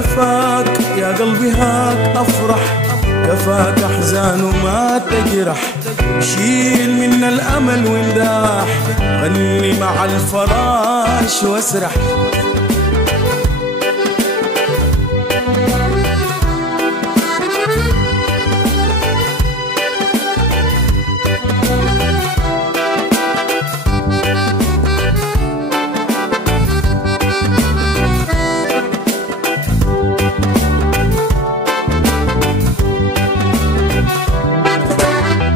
كفاك يا قلبي هاك أفرح، كفاك أحزان وما تجرح، شيل منا الأمل وانداح، غني مع الفراش واسرح.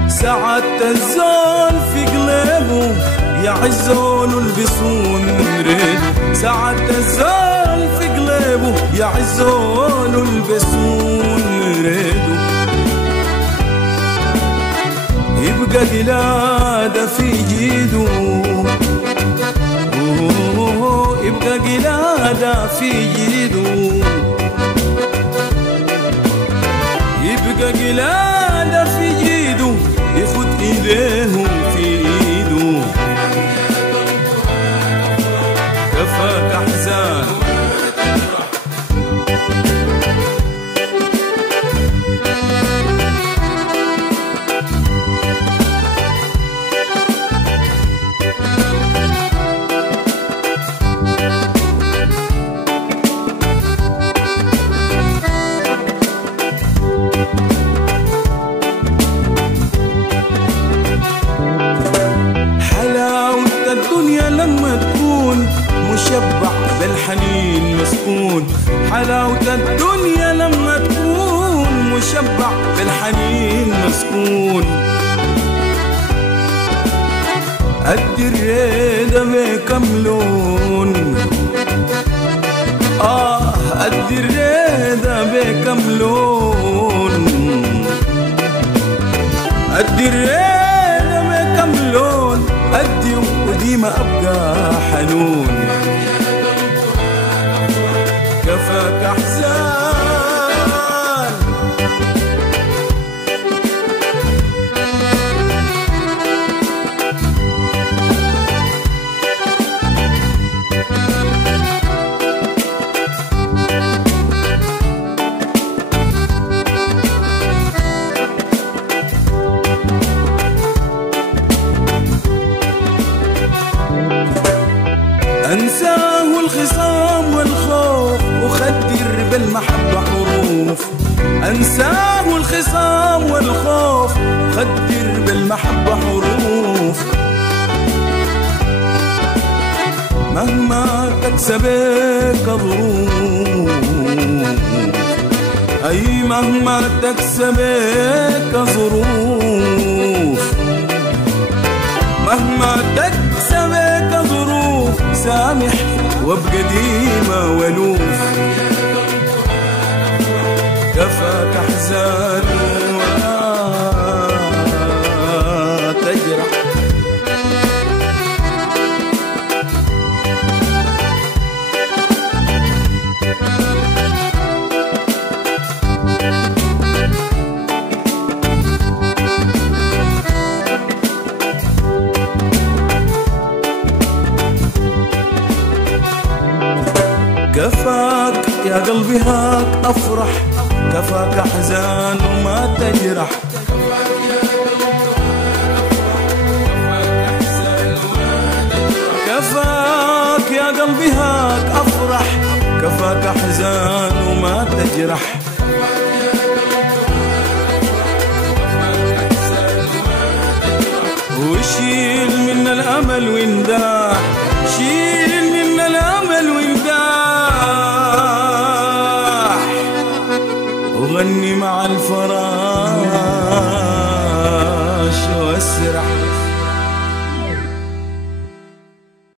سعادة الزول في قلبه يعزون البسون ريد، سعادة الزول في قلبه يعزون البسون ريد، يبقى قلادة في جيده، يبقى قلادة في جيده، يبقى قلادة في جيده، يخد ايديهم في ايده. كفاك احزان لما تكون مشبع بالحنين مسكون، حلاوة الدنيا لما تكون مشبع بالحنين مسكون، قد الريدة بكم لون، قد الريدة بكم لون، قد الريدة بكم لون، أدي ودي ما أبقى حنون. كفاك أحزان أنساه الخصام والخوف وخدر بالمحبة حروف، أنساه الخصام والخوف خدر بالمحبة حروف، مهما تكسبك ظروف، أي مهما تكسبك ظروف، مهما تكسبك ظروف، سامح وابقى ديما ولوف. كفاك احزان ولا تجرح، كفاك يا قلبي هاك أفرح، كفاك أحزان وما تجرح، كفاك يا قلبي هاك أفرح، كفاك أحزان وما تجرح، وشيل منا الأمل وانداح، شيل منا الأمل وانداح، وغني مع الفرح.